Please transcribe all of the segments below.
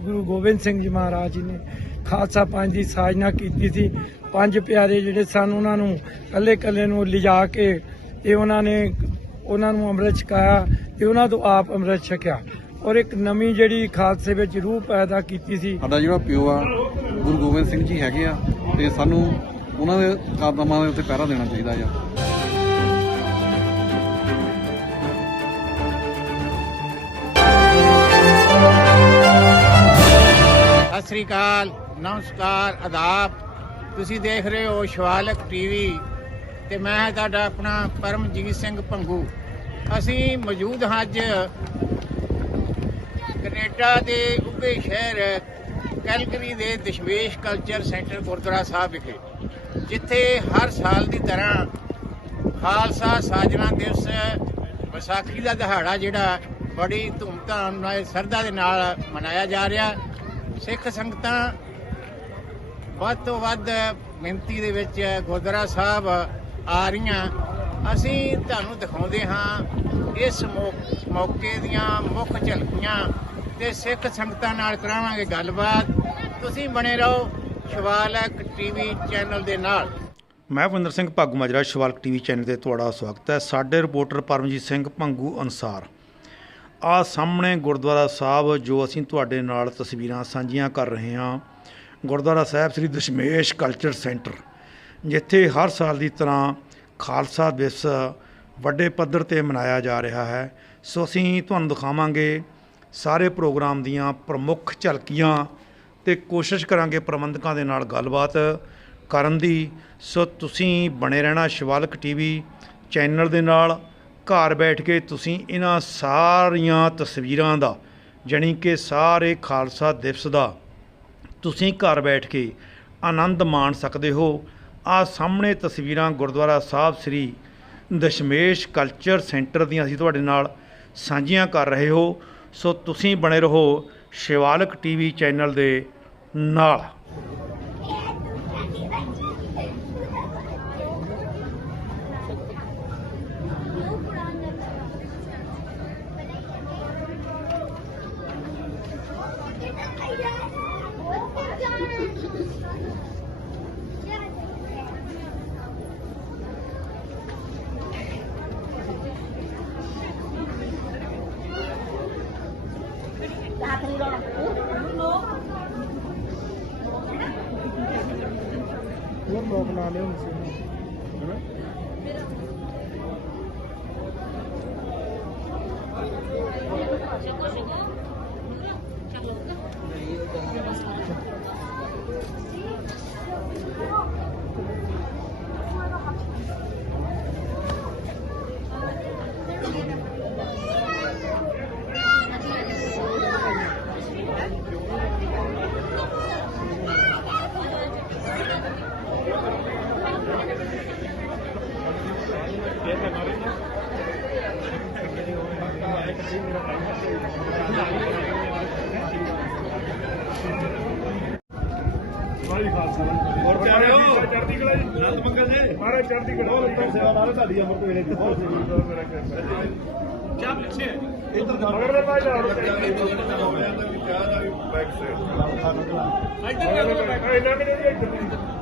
ਗੁਰੂ ਗੋਬਿੰਦ ਸਿੰਘ ਜੀ ਮਹਾਰਾਜ ਜੀ ਨੇ ਖਾਲਸਾ ਪੰਜ ਦੀ ਸਾਜਨਾ ਕੀਤੀ ਸੀ। ਪੰਜ ਪਿਆਰੇ ਜਿਹੜੇ ਸਨ, ਉਹਨਾਂ ਨੂੰ ਕੱਲੇ ਕੱਲੇ ਨੂੰ ਲਿਜਾ ਕੇ ਤੇ ਉਹਨਾਂ ਨੇ ਉਹਨਾਂ ਨੂੰ ਅੰਮ੍ਰਿਤ ਛਕਾਇਆ ਤੇ ਉਹਨਾਂ ਤੋਂ ਆਪ ਅੰਮ੍ਰਿਤ ਛਕਿਆ। ਔਰ ਇੱਕ ਨਵੀਂ ਜਿਹੜੀ ਖਾਲਸੇ ਵਿੱਚ ਰੂਹ ਪੈਦਾ ਕੀਤੀ ਸੀ। ਸਾਡਾ ਜਿਹੜਾ ਪਿਓ ਆ, ਗੁਰੂ ਗੋਬਿੰਦ ਸਿੰਘ ਜੀ ਹੈਗੇ ਆ ਤੇ ਸਾਨੂੰ ਉਹਨਾਂ ਦੇ ਕਦਮਾਂ ਦੇ ਉੱਤੇ ਪਹਿਰਾ ਦੇਣਾ ਚਾਹੀਦਾ ਆ ਸਤਿ ਸ੍ਰੀ ਅਕਾਲ, ਨਮਸਕਾਰ, ਆਦਾਬ। ਤੁਸੀਂ ਦੇਖ ਰਹੇ ਹੋ ਸ਼ਿਵਾਲਕ ਟੀਵੀ ਤੇ ਮੈਂ ਤੁਹਾਡਾ ਆਪਣਾ ਪਰਮਜੀਤ ਸਿੰਘ ਪੰਗੂ। ਅਸੀਂ ਮੌਜੂਦ ਹਾਂ ਅੱਜ ਕੈਨੇਡਾ ਦੇ ਉੱਗੇ ਸ਼ਹਿਰ ਕੈਲਗਰੀ ਦੇ ਦਸ਼ਵੇਸ਼ ਕਲਚਰ ਸੈਂਟਰ ਗੁਰਦੁਆਰਾ ਸਾਹਿਬ ਵਿਖੇ। ਜਿੱਥੇ ਹਰ ਸਾਲ ਦੀ ਤਰ੍ਹਾਂ ਖਾਲਸਾ ਸਾਜਨਾ ਦਿਵਸ ਵਿਸਾਖੀ ਦਾ ਦਿਹਾੜਾ ਜਿਹੜਾ ਬੜੀ ਧੂਮਧਾਮ ਨਾਲ ਸਰਦਾ ਦੇ ਨਾਲ ਮਨਾਇਆ ਜਾ ਰਿਹਾ। ਸਿੱਖ ਸੰਗਤਾਂ ਵੱਧ ਤੋਂ ਵੱਧ ਮਿਹਨਤੀ ਦੇ ਵਿੱਚ ਗੁਰਦੁਆਰਾ ਸਾਹਿਬ ਆ ਰਹੀਆਂ। ਅਸੀਂ ਤੁਹਾਨੂੰ ਦਿਖਾਉਂਦੇ ਹਾਂ ਇਸ ਮੌਕੇ ਦੀਆਂ ਮੁੱਖ ਝਲਕੀਆਂ ਤੇ ਸਿੱਖ ਸੰਗਤਾਂ ਨਾਲ ਕਰਾਵਾਂਗੇ ਗੱਲਬਾਤ। ਤੁਸੀਂ ਬਣੇ ਰਹੋ ਸ਼ਿਵਾਲਕ ਟੀਵੀ ਚੈਨਲ ਦੇ ਨਾਲ। ਮੈਂ ਭਵਿੰਦਰ ਸਿੰਘ ਭਾਗੂ ਮਾਜਰਾ, ਸ਼ਿਵਾਲਕ ਟੀਵੀ ਚੈਨਲ ਤੇ ਤੁਹਾਡਾ ਸਵਾਗਤ ਹੈ। ਸਾਡੇ ਰਿਪੋਰਟਰ ਪਰਮਜੀਤ ਸਿੰਘ ਭੰਗੂ ਅਨਸਾਰ। ਆ ਸਾਹਮਣੇ ਗੁਰਦੁਆਰਾ ਸਾਹਿਬ, ਜੋ ਅਸੀਂ ਤੁਹਾਡੇ ਨਾਲ ਤਸਵੀਰਾਂ ਸਾਂਝੀਆਂ ਕਰ ਰਹੇ ਹਾਂ। ਗੁਰਦੁਆਰਾ ਸਾਹਿਬ ਸ੍ਰੀ ਦਸ਼ਮੇਸ਼ ਕਲਚਰ ਸੈਂਟਰ ਜਿੱਥੇ ਹਰ ਸਾਲ ਦੀ ਤਰ੍ਹਾਂ ਖਾਲਸਾ ਦਿਵਸ ਵੱਡੇ ਪੱਧਰ ਤੇ ਮਨਾਇਆ ਜਾ ਰਿਹਾ ਹੈ। ਸੋ ਅਸੀਂ ਤੁਹਾਨੂੰ ਦਿਖਾਵਾਂਗੇ ਸਾਰੇ ਪ੍ਰੋਗਰਾਮ ਦੀਆਂ ਪ੍ਰਮੁੱਖ ਝਲਕੀਆਂ ਤੇ ਕੋਸ਼ਿਸ਼ ਕਰਾਂਗੇ ਪ੍ਰਬੰਧਕਾਂ ਦੇ ਨਾਲ ਗੱਲਬਾਤ ਕਰਨ ਦੀ। ਸੋ ਤੁਸੀਂ ਬਣੇ ਰਹਿਣਾ ਸ਼ਿਵਾਲਕ ਟੀਵੀ ਚੈਨਲ ਦੇ ਨਾਲ। ਘਰ ਬੈਠ ਕੇ ਤੁਸੀਂ ਇਹਨਾਂ ਸਾਰੀਆਂ ਤਸਵੀਰਾਂ ਦਾ, ਜਾਣੀ ਕਿ ਸਾਰੇ ਖਾਲਸਾ ਦਿਵਸ ਦਾ, ਤੁਸੀਂ ਘਰ ਬੈਠ ਕੇ ਆਨੰਦ ਮਾਣ ਸਕਦੇ ਹੋ। ਆ ਸਾਹਮਣੇ ਤਸਵੀਰਾਂ ਗੁਰਦੁਆਰਾ ਸਾਹਿਬ ਸ੍ਰੀ ਦਸ਼ਮੇਸ਼ ਕਲਚਰ ਸੈਂਟਰ ਦੀਆਂ ਅਸੀਂ ਤੁਹਾਡੇ ਨਾਲ ਸਾਂਝੀਆਂ ਕਰ ਰਹੇ ਹੋ। ਸੋ ਤੁਸੀਂ ਬਣੇ ਰਹੋ ਸ਼ਿਵਾਲਕ ਟੀਵੀ ਚੈਨਲ ਦੇ ਨਾਲ ਹੋਰ ਲੋਕ ਲਾ ਲਿਓ ਸੀ ਹੋਰ ਚਾਰੇ ਹੋ ਚੜ੍ਹਦੀ ਕਲਾ ਜੀ ਨੰਦ ਮੰਗਲ ਜੀ ਮਹਾਰਾਜ ਚੜ੍ਹਦੀ ਕਲਾ ਹੋਰ ਸੇਵਾ ਮਾਰੇ ਸਾਡੀ ਅਮਰ ਵੇਲੇ ਦੀ ਬਹੁਤ ਚਾਹ ਪਿੱਛੇ। ਇੱਧਰ ਦਾ ਮਗਰ ਦੇ ਭਾਈ ਲਾਉਣ ਤੇ ਬੈਕ ਸਾਈਡ ਇੱਧਰ ਕਰ ਇਹਨਾਂ ਨੇ ਜੀ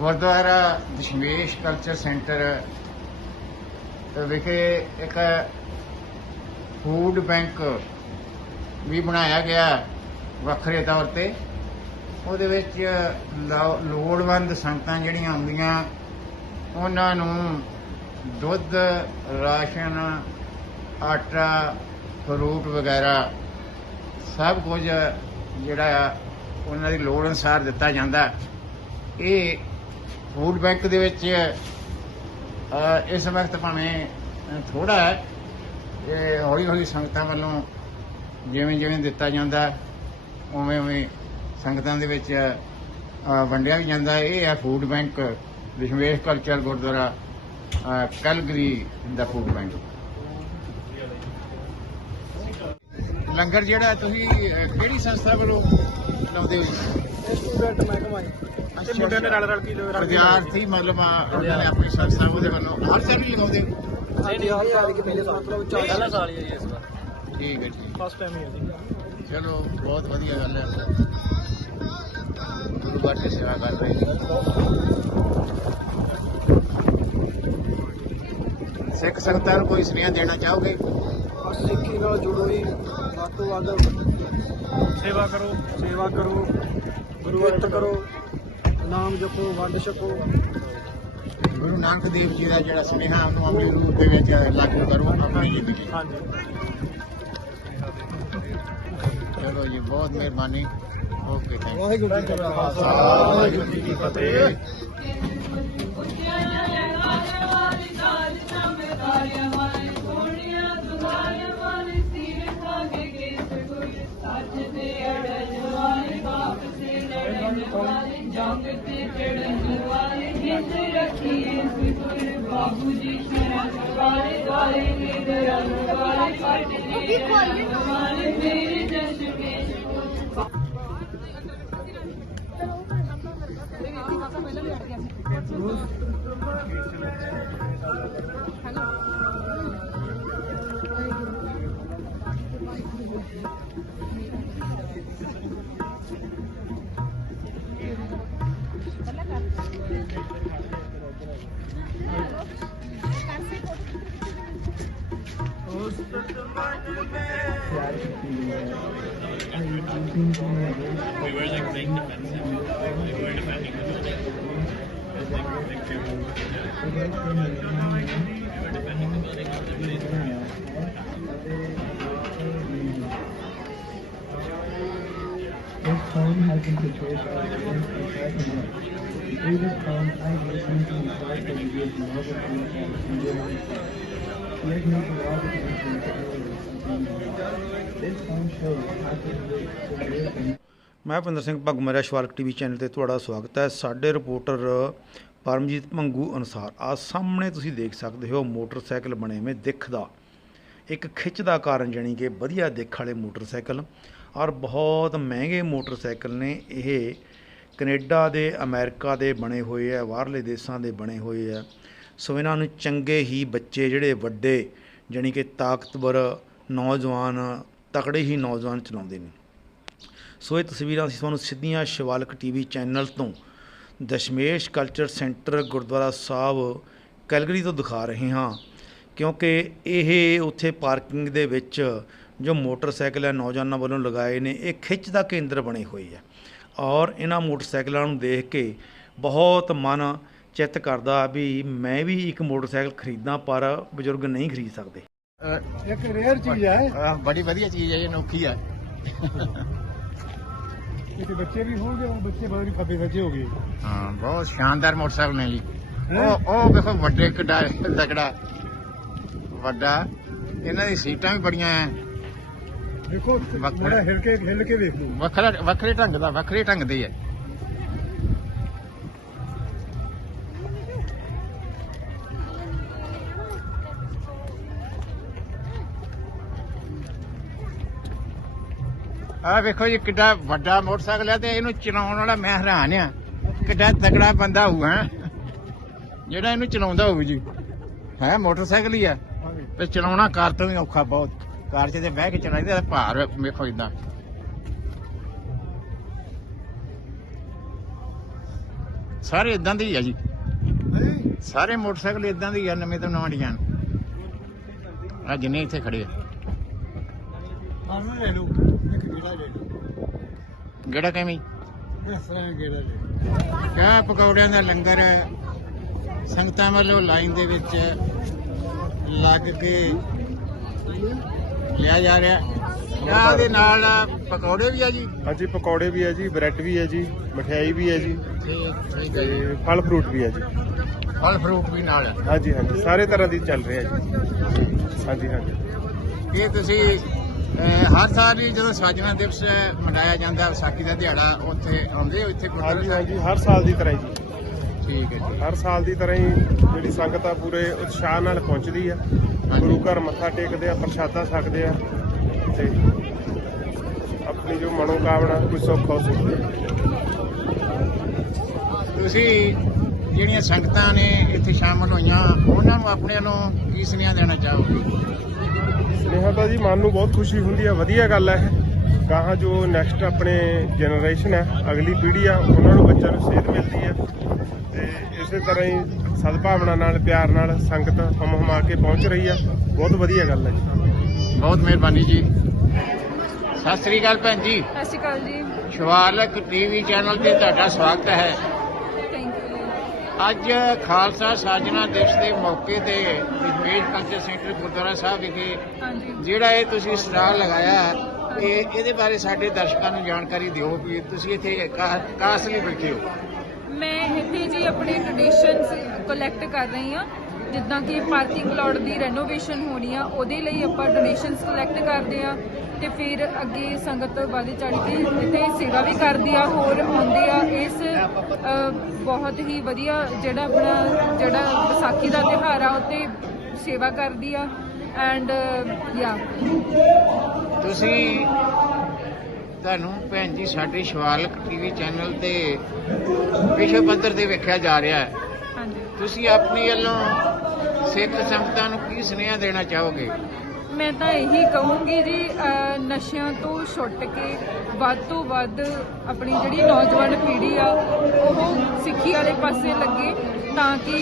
ਗੁਰਦੁਆਰਾ ਦਸ਼ਮੇਸ਼ ਕਲਚਰ ਸੈਂਟਰ ਵਿਖੇ ਇੱਕ ਫੂਡ ਬੈਂਕ ਵੀ ਬਣਾਇਆ ਗਿਆ ਵੱਖਰੇ ਤੌਰ ਤੇ। ਉਹਦੇ ਵਿੱਚ ਲੋ- ਲੋੜਵੰਦ ਸੰਗਤਾਂ ਜਿਹੜੀਆਂ ਹੁੰਦੀਆਂ ਉਹਨਾਂ ਨੂੰ ਦੁੱਧ, ਰਾਸ਼ਨ, ਆਟਾ ਫਰੂਟ ਵਗੈਰਾ ਸਭ ਕੁਝ ਜਿਹੜਾ ਆ, ਉਹਨਾਂ ਦੀ ਲੋੜ ਅਨੁਸਾਰ ਦਿੱਤਾ ਜਾਂਦਾ। ਇਹ ਫੂਡ ਬੈਂਕ ਦੇ ਵਿੱਚ ਇਸ ਵਕਤ ਭਾਵੇਂ ਥੋੜਾ ਹੈ ਇਹ ਹੌਲੀ ਹੌਲੀ ਸੰਗਤਾਂ ਵੱਲੋਂ ਜਿਵੇਂ ਜਿਵੇਂ ਦਿੱਤਾ ਜਾਂਦਾ ਉਵੇਂ ਉਵੇਂ ਸੰਗਤਾਂ ਦੇ ਵਿੱਚ ਵੰਡਿਆ ਵੀ ਜਾਂਦਾ। ਇਹ ਹੈ food bank Dashmesh culture Gurdwara ਅ, ਕਲਗਰੀ ਦਾ ਫੂਡ ਬੈਂਕ। ਲੰਗਰ ਜਿਹੜਾ ਤੁਸੀਂ ਕਿਹੜੀ ਸੰਸਥਾ ਵੱਲੋਂ ਲਾਉਂਦੇ ਹੋ ਜੀ? ਸਟੂਡੈਂਟ ਮਹਿਕਮਾ ਤੇ ਮੁੰਡਿਆਂ ਦੇ ਨਾਲ ਰਲ ਕੇ ਵਿਦਿਆਰਥੀ ਮਤਲਬ ਆ, ਉਹਨਾਂ ਨੇ ਆਪਣੀ ਸੰਸਥਾ ਉਹਦੇ ਵੱਲੋਂ ਹਰ ਸਾਲ ਹੀ ਲਗਾਉਂਦੇ ਹੋ? ਸਾਡੀ ਹਾਲ ਸਾਲ ਕੇ ਪਹਿਲੇ ਮਤਲਬ ਪਹਿਲਾ ਸਾਲ ਹੀ ਹੈ ਜੀ ਇਸ ਵਾਰ। ਠੀਕ ਹੈ ਠੀਕ ਫਸਟ ਟਾਈਮ ਹੀ ਹੈ ਚਲੋ ਬਹੁਤ ਵਧੀਆ ਗੱਲ ਹੈ। ਗੁਰੂ ਘਰ ਦੀ ਸੇਵਾ ਕਰ ਰਹੇ ਜੀ ਸਿੱਖ ਸੰਗਤਾਂ ਨੂੰ ਕੋਈ ਸੁਨੇਹਾ ਦੇਣਾ ਚਾਹੋਗੇ? ਸਿੱਖੀ ਨਾਲ ਜੁੜੋ ਹੀ ਵੱਧ ਤੋਂ ਵੱਧ ਸੇਵਾ ਕਰੋ ਸੇਵਾ ਕਰੋ ਗੁਰਮਤਿ ਕਰੋ ਨਾਮ ਜਪੋ ਵੰਡ ਛਕੋ। ਗੁਰੂ ਨਾਨਕ ਦੇਵ ਜੀ ਦਾ ਜਿਹੜਾ ਸੁਨੇਹਾ ਉਹਨੂੰ ਆਪਣੇ ਰੂਪ ਦੇ ਵਿੱਚ ਲਾਗੂ ਕਰੋ ਆਪਣੀ ਜ਼ਿੰਦਗੀ ਹਾਂਜੀ। ਚਲੋ ਜੀ ਬਹੁਤ ਮਿਹਰਬਾਨੀ। Okay thank you Waheguru ji ਕਾ ਖਾਲਸਾ। ਵਾਹਿਗੁਰੂ ਜੀ ਕੀ ਫਤਿਹ। ਬਾਬੂ ਜੀ ਸ਼ਰਨ ਵਾਲੇ ਵਾਲੇ ਮੇਰੇ ਰੰਗ ਵਾਲੇ ਕੱਟ ਦੇ ਵਾਲੇ ਮੇਰੇ We were like defending the building. We were defending the building. This poem has been the previous poems I've listened to the site that you the novel and the Here's me the countries that know This poem shows how to live to ਮੈਂ ਭਿੰਦਰ ਸਿੰਘ ਭਗਮਰਿਆ Shivalik TV channel ਤੇ ਤੁਹਾਡਾ ਸਵਾਗਤ ਹੈ ਸਾਡੇ reporter Paramjit Bhangu ਅਨੁਸਾਰ ਆ ਸਾਹਮਣੇ ਤੁਸੀਂ ਦੇਖ ਸਕਦੇ ਹੋ ਮੋਟਰਸਾਈਕਲ ਬਣੇ ਹੋਏ ਦਿੱਖ ਦਾ ਇੱਕ ਖਿੱਚ ਦਾ ਕਾਰਨ ਜਾਣੀ ਕਿ ਵਧੀਆ ਦਿੱਖ ਵਾਲੇ ਮੋਟਰਸਾਈਕਲ ਔਰ ਬਹੁਤ ਮਹਿੰਗੇ ਮੋਟਰਸਾਈਕਲ ਨੇ ਇਹ ਕੈਨੇਡਾ ਦੇ ਅਮਰੀਕਾ ਦੇ ਬਣੇ ਹੋਏ ਆ ਬਾਹਰਲੇ ਦੇਸ਼ਾਂ ਦੇ ਬਣੇ ਹੋਏ ਆ ਸੋ ਇਹਨਾਂ ਨੂੰ ਚੰਗੇ ਹੀ ਬੱਚੇ ਜਿਹੜੇ ਵੱਡੇ, ਜਾਣੀ ਕਿ ਤਾਕਤਵਰ ਨੌਜਵਾਨ, ਤਕੜੇ ਹੀ ਨੌਜਵਾਨ ਚਲਾਉਂਦੇ ਨੇ। ਸੋ ਇਹ ਤਸਵੀਰਾਂ ਅਸੀਂ ਤੁਹਾਨੂੰ ਸਿੱਧੀਆਂ ਸ਼ਿਵਾਲਕ ਟੀਵੀ ਚੈਨਲ ਤੋਂ Dashmesh culture centre Gurdwara Sahib Calgary ਤੋਂ ਦਿਖਾ ਰਹੇ ਹਾਂ, ਕਿਉਂਕਿ ਇਹ ਉੱਥੇ ਪਾਰਕਿੰਗ ਦੇ ਵਿੱਚ ਜੋ ਮੋਟਰਸਾਈਕਲ ਹੈ, ਨੌਜਵਾਨਾਂ ਵੱਲੋਂ ਲਗਾਏ ਨੇ, ਇਹ ਖਿੱਚ ਦਾ ਕੇਂਦਰ ਬਣੇ ਹੋਏ ਹੈ ਔਰ ਇਹਨਾਂ ਮੋਟਰਸਾਈਕਲਾਂ ਨੂੰ ਦੇਖ ਕੇ ਬਹੁਤ ਮਨ ਚਿੱਤ ਕਰਦਾ ਵੀ ਮੈਂ ਵੀ ਇੱਕ ਮੋਟਰਸਾਈਕਲ ਖਰੀਦਾਂ ਪਰ ਬਜ਼ੁਰਗ ਨਹੀਂ ਖਰੀਦ ਸਕਦੇ। ਇੱਕ ਰੇਅਰ ਚੀਜ਼ ਹੈ ਬੜੀ ਵਧੀਆ ਚੀਜ਼ ਹੈ ਇਹ ਅਨੋਖੀ ਹੈ ਕਿ ਬੱਚੇ ਵੀ ਹੋਣਗੇ ਉਹ ਬੱਚੇ ਬੜੇ ਖੱਬੇ ਸੱਜੇ ਹੋ ਗਏ। ਹਾਂ ਬਹੁਤ ਸ਼ਾਨਦਾਰ ਮੋਟਰਸਾਈਕਲ ਨੇ ਜੀ। ਉਹ ਉਹ ਵੇਖੋ ਵੱਡੇ ਕਿੱਡਾ ਤਕੜਾ ਵੱਡਾ। ਇਹਨਾਂ ਦੀ ਸੀਟਾਂ ਵੀ ਬੜੀਆਂ ਐ। ਦੇਖੋ ਵੱਖਰਾ- ਹਿਲ ਕੇ ਹਿਲ ਕੇ ਵੇਖ ਲਓ। ਵੱਖਰਾ ਵੱਖਰੇ ਢੰਗ ਦਾ ਵੱਖਰੇ ਢੰਗ ਦੇ ਹੈ ਆ ਵੇਖੋ ਜੀ ਕਿੱਡਾ ਵੱਡਾ ਮੋਟਰਸਾਈਕਲ ਹੈ ਤੇ ਇਹਨੂੰ ਚਲਾਉਣ ਵਾਲਾ ਮੈਂ ਹੈਰਾਨ ਆ। ਕਿੱਡਾ ਤਗੜਾ ਬੰਦਾ ਹੋਊ ਹੈ? ਜਿਹੜਾ ਇਹਨੂੰ ਚਲਾਉਂਦਾ ਹੋਊ ਜੀ। ਹੈ ਮੋਟਰਸਾਈਕਲ ਹੀ ਆ। ਤੇ ਚਲਾਉਣਾ ਕਾਰ ਤੋਂ ਵੀ ਔਖਾ ਬਹੁਤ। ਕਾਰ 'ਚ ਤੇ ਬਹਿ ਕੇ ਚਲਾਈਦਾ ਭਾਰ ਵੇਖੋ ਇਦਾਂ ਸਾਰੇ ਇਦਾਂ ਦੇ ਹੀ ਆ ਜੀ। ਸਾਰੇ ਮੋਟਰਸਾਈਕਲ ਇਦਾਂ ਦੇ ਹੀ ਆ ਨਵੇਂ ਤੋਂ ਨਵਾਂ ਡਿਜ਼ਾਈਨ। ਆ ਜਿੰਨੇ ਇੱਥੇ ਖੜੇ ਆ। ਲੈ ਲਓ। ਗੇੜਾ ਲੈ ਲਓ ਗੇੜਾ ਕਿਵੇਂ? ਇਸ ਤਰ੍ਹਾਂ ਗੇੜਾ ਲੈ ਲਓ ਕਿਆ ਪਕੌੜਿਆਂ ਦਾ ਲੰਗਰ ਸੰਗਤਾਂ ਵੱਲੋਂ ਲਾਈਨ ਦੇ ਵਿੱਚ ਲੱਗ ਕੇ ਲਿਆ ਜਾ ਰਿਹਾ। ਚਾਹ ਦੇ ਨਾਲ ਪਕੌੜੇ ਵੀ ਆ ਜੀ। ਹਾਂਜੀ ਪਕੌੜੇ ਵੀ ਹੈ ਜੀ ਬ੍ਰੈਡ ਵੀ ਹੈ ਜੀ ਮਠਿਆਈ ਵੀ ਹੈ ਜੀ ਤੇ ਫਲ ਫਰੂਟ ਵੀ ਹੈ ਜੀ। ਫਲ ਫਰੂਟ ਵੀ ਨਾਲ। ਹਾਂਜੀ ਹਾਂਜੀ ਸਾਰੇ ਤਰ੍ਹਾਂ ਦੀ ਚੱਲ ਰਿਹਾ ਜੀ। ਹਾਂਜੀ ਹਾਂਜੀ। ਇਹ ਤੁਸੀਂ ਹਰ ਸਾਲ ਹੀ ਜਦੋਂ ਸਾਜਣਾ ਦਿਵਸ ਮਨਾਇਆ ਜਾਂਦਾ ਵਿਸਾਖੀ ਦਾ ਦਿਹਾੜਾ ਉੱਥੇ ਆਉਂਦੇ ਹੋ ਇੱਥੇ ਗੁਰਦੁਆਰਾ ਹਾਂਜੀ ਹਾਂਜੀ ਹਰ ਸਾਲ ਦੀ ਤਰ੍ਹਾਂ ਹੀ ਜੀ। ਠੀਕ ਹੈ ਜੀ। ਹਰ ਸਾਲ ਦੀ ਤਰ੍ਹਾਂ ਹੀ ਜਿਹੜੀ ਸੰਗਤ ਆ ਪੂਰੇ ਉਤਸ਼ਾਹ ਨਾਲ ਪਹੁੰਚਦੀ ਆ। ਗੁਰੂ ਘਰ ਮੱਥਾ ਟੇਕਦੇ ਆ ਪ੍ਰਸ਼ਾਦਾ ਛਕਦੇ ਆ ਤੇ ਆਪਣੀ ਜੋ ਮਨੋਕਾਮਨਾ ਕੋਈ ਸੁੱਖ ਹੋ ਸਕੇ। ਤੁਸੀਂ ਜਿਹੜੀਆਂ ਸੰਗਤਾਂ ਨੇ ਇੱਥੇ ਸ਼ਾਮਲ ਹੋਈਆਂ ਉਹਨਾਂ ਨੂੰ ਆਪਣੇ ਵੱਲੋਂ ਕੀ ਸੁਨੇਹਾ ਦੇਣਾ ਚਾਹੋਗੇ? ਸਨੇਹਾ ਤਾਂ ਜੀ ਮਨ ਨੂੰ ਬਹੁਤ ਖੁਸ਼ੀ ਹੁੰਦੀ ਆ ਵਧੀਆ ਗੱਲ ਹੈ ਇਹ। ਗਾਹਾਂ ਜੋ ਨੈਕਸਟ ਆਪਣੇ ਜਨਰੇਸ਼ਨ ਹੈ ਅਗਲੀ ਪੀੜ੍ਹੀ ਆ ਉਹਨਾਂ ਨੂੰ ਬੱਚਿਆਂ ਨੂੰ ਸੇਧ ਮਿਲਦੀ ਹੈ ਤੇ ਇਸੇ ਤਰ੍ਹਾਂ ਹੀ ਸਦਭਾਵਨਾ ਨਾਲ ਪਿਆਰ ਨਾਲ ਸੰਗਤ ਹਮ ਹਮਾ ਕੇ ਪਹੁੰਚ ਰਹੀ ਆ। ਬਹੁਤ ਵਧੀਆ ਗੱਲ ਹੈ ਜੀ। ਬਹੁਤ ਮਿਹਰਬਾਨੀ ਜੀ। ਸਤਿ ਸ੍ਰੀ ਅਕਾਲ ਭੈਣ ਜੀ। ਸਤਿ ਸ਼੍ਰੀ ਅਕਾਲ ਜੀ। ਸ਼ਿਵਾਲਕ ਟੀਵੀ ਚੈਨਲ ਤੇ ਤੁਹਾਡਾ ਸਵਾਗਤ ਹੈ। ਥੈਂਕ ਯੂ ਅੱਜ ਖਾਲਸਾ ਸਾਜਣਾ ਦਿਵਸ ਦੇ ਮੌਕੇ ਤੇ ਦਸ਼ਮੇਸ਼ ਕਲਚਰ ਸੈਂਟਰ ਗੁਰਦੁਆਰਾ ਸਾਹਿਬ ਵਿਖੇ ਜਿਹੜਾ ਇਹ ਤੁਸੀਂ ਸਟਾਲ ਲਗਾਇਆ ਇਹ ਇਹਦੇ ਬਾਰੇ ਸਾਡੇ ਦਰਸ਼ਕਾਂ ਨੂੰ ਜਾਣਕਾਰੀ ਦਿਓ ਵੀ ਤੁਸੀਂ ਇੱਥੇ ਕਾ- ਕਾਸ ਲਈ ਬੈਠੇ ਹੋ। ਮੈਂ ਇੱਥੇ ਜੀ ਆਪਣੇ ਡੋਨੇਸ਼ਨਸ ਕਲੈਕਟ ਕਰ ਰਹੀ ਹਾਂ। ਜਿੱਦਾਂ ਕਿ ਪਾਰਕਿੰਗ ਪਲਾਟ ਦੀ ਰੈਨੋਵੇਸ਼ਨ ਹੋਣੀ ਆ ਉਹਦੇ ਲਈ ਆਪਾਂ ਡੋਨੇਸ਼ਨਸ ਕਲੈਕਟ ਕਰਦੇ ਆ ਤੇ ਫਿਰ ਅੱਗੇ ਸੰਗਤ ਵਾਲੀ ਚੜ੍ਹ ਕੇ ਇੱਥੇ ਸੇਵਾ ਵੀ ਕਰਦੀ ਆ ਹੋਰ ਆਉਂਦੇ ਆ। ਇਸ ਬਹੁਤ ਹੀ ਵਧੀਆ ਜਿਹੜਾ ਆਪਣਾ ਜਿਹੜਾ ਵਿਸਾਖੀ ਦਾ ਤਿਉਹਾਰ ਆ ਉੱਤੇ ਸੇਵਾ ਕਰਦੀ ਆ ਐਂਡ ਯਾ ਤੁਸੀਂ ਤੁਹਾਨੂੰ ਭੈਣ ਜੀ ਸਾਡੇ ਸ਼ਿਵਾਲਕ ਟੀਵੀ ਚੈਨਲ ਤੇ ਵਿਸ਼ਵ ਪੱਧਰ ਤੇ ਵੇਖਿਆ ਜਾ ਰਿਹਾ ਹੈ। ਹਾਂਜੀ। ਤੁਸੀਂ ਆਪਣੀ ਵੱਲੋਂ ਸਿੱਖ ਸੰਗਤਾਂ ਨੂੰ ਕੀ ਸੁਨੇਹਾ ਦੇਣਾ ਚਾਹੋਗੇ? ਮੈਂ ਤਾਂ ਇਹੀ ਕਹੂੰਗੀ ਜੀ ਨਸ਼ਿਆਂ ਤੋਂ ਛੁੱਟ ਕੇ ਵੱਧ ਤੋਂ ਵੱਧ ਆਪਣੀ ਜਿਹੜੀ ਨੌਜਵਾਨ ਪੀੜ੍ਹੀ ਆ ਉਹ ਸਿੱਖੀ ਵਾਲੇ ਪਾਸੇ ਲੱਗੇ। ਤਾਂ ਕਿ